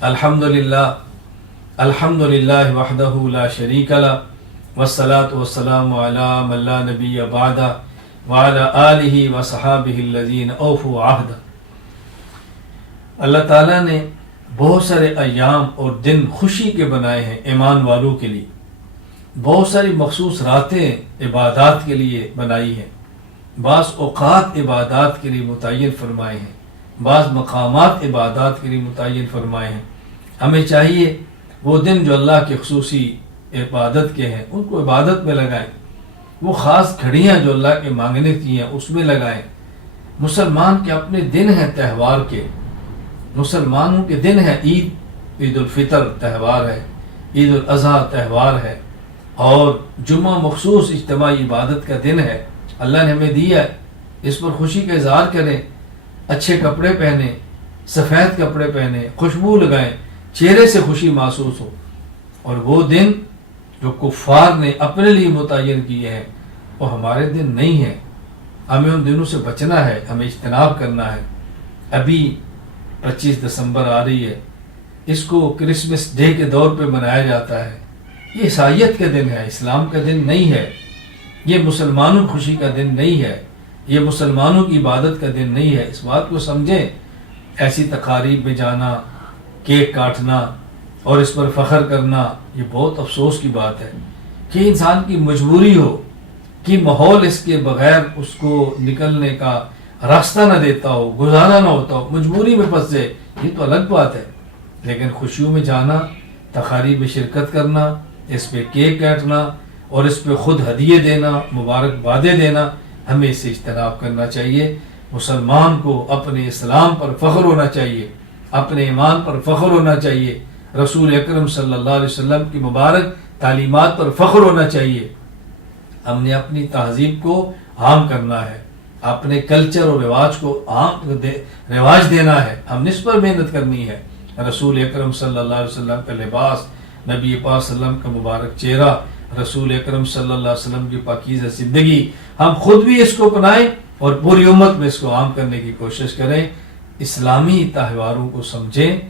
الحمدللہ وحدہ لا شریک لہ والصلاة والسلام علی من لا نبی بعدہ وعلی آلہ وصحابہ الذین اوفوا عہدہ۔ اللہ تعالیٰ نے بہت سارے ایام اور دن خوشی کے بنائے ہیں ایمان والوں کے لیے، بہت ساری مخصوص راتیں عبادات کے لیے بنائی ہیں، بعض اوقات عبادات کے لیے متعین فرمائے ہیں، بعض مقامات عبادات کے لیے متعین فرمائے ہیں۔ ہمیں چاہیے وہ دن جو اللہ کے خصوصی عبادت کے ہیں ان کو عبادت میں لگائیں، وہ خاص گھڑیاں جو اللہ کے مانگنے کی ہیں اس میں لگائیں۔ مسلمان کے اپنے دن ہیں تہوار کے، مسلمانوں کے دن ہے عید الفطر تہوار ہے، عید الاضحیٰ تہوار ہے، اور جمعہ مخصوص اجتماعی عبادت کا دن ہے۔ اللہ نے ہمیں دیا ہے، اس پر خوشی کا اظہار کریں، اچھے کپڑے پہنیں، سفید کپڑے پہنیں، خوشبو لگائیں، چہرے سے خوشی محسوس ہو۔ اور وہ دن جو کفار نے اپنے لیے متعین کیے ہیں وہ ہمارے دن نہیں ہیں، ہمیں ان دنوں سے بچنا ہے، ہمیں اجتناب کرنا ہے۔ ابھی 25 دسمبر آ رہی ہے، اس کو کرسمس ڈے کے دور پہ منایا جاتا ہے۔ یہ عیسائیت کا دن ہے، اسلام کا دن نہیں ہے، یہ مسلمانوں کی خوشی کا دن نہیں ہے، یہ مسلمانوں کی عبادت کا دن نہیں ہے۔ اس بات کو سمجھیں۔ ایسی تقاریب میں جانا، کیک کاٹنا اور اس پر فخر کرنا، یہ بہت افسوس کی بات ہے کہ انسان کی مجبوری ہو کہ ماحول اس کے بغیر اس کو نکلنے کا راستہ نہ دیتا ہو، گزارا نہ ہوتا ہو، مجبوری میں پھنس جائے، یہ تو الگ بات ہے۔ لیکن خوشیوں میں جانا، تقاریب میں شرکت کرنا، اس پہ کیک کاٹنا اور اس پہ خود ہدیے دینا، مبارکبادیں دینا، ہمیں اس سے اجتناب کرنا چاہیے۔ مسلمان کو اپنے اسلام پر فخر ہونا چاہیے، اپنے ایمان پر فخر ہونا چاہیے، رسول اکرم صلی اللہ علیہ وسلم کی مبارک تعلیمات پر فخر ہونا چاہیے۔ ہم نے اپنی تہذیب کو عام کرنا ہے، اپنے کلچر اور رواج کو رواج دینا ہے، ہم نے اس پر محنت کرنی ہے۔ رسول اکرم صلی اللہ علیہ وسلم کا لباس، نبی پاک صلی اللہ علیہ وسلم کا مبارک چہرہ، رسول اکرم صلی اللہ علیہ وسلم کی پاکیزہ زندگی، ہم خود بھی اس کو اپنائیں اور پوری امت میں اس کو عام کرنے کی کوشش کریں۔ اسلامی تہواروں کو سمجھیں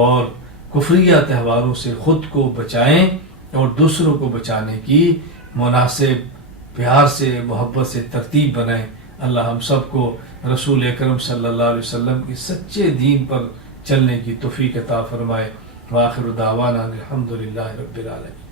اور کفریہ تہواروں سے خود کو بچائیں اور دوسروں کو بچانے کی مناسب پیار سے، محبت سے ترتیب بنائیں۔ اللہ ہم سب کو رسول اکرم صلی اللہ علیہ وسلم کی سچے دین پر چلنے کی توفیق عطا فرمائے۔ وآخر دعوانا الحمدللہ رب العالمین۔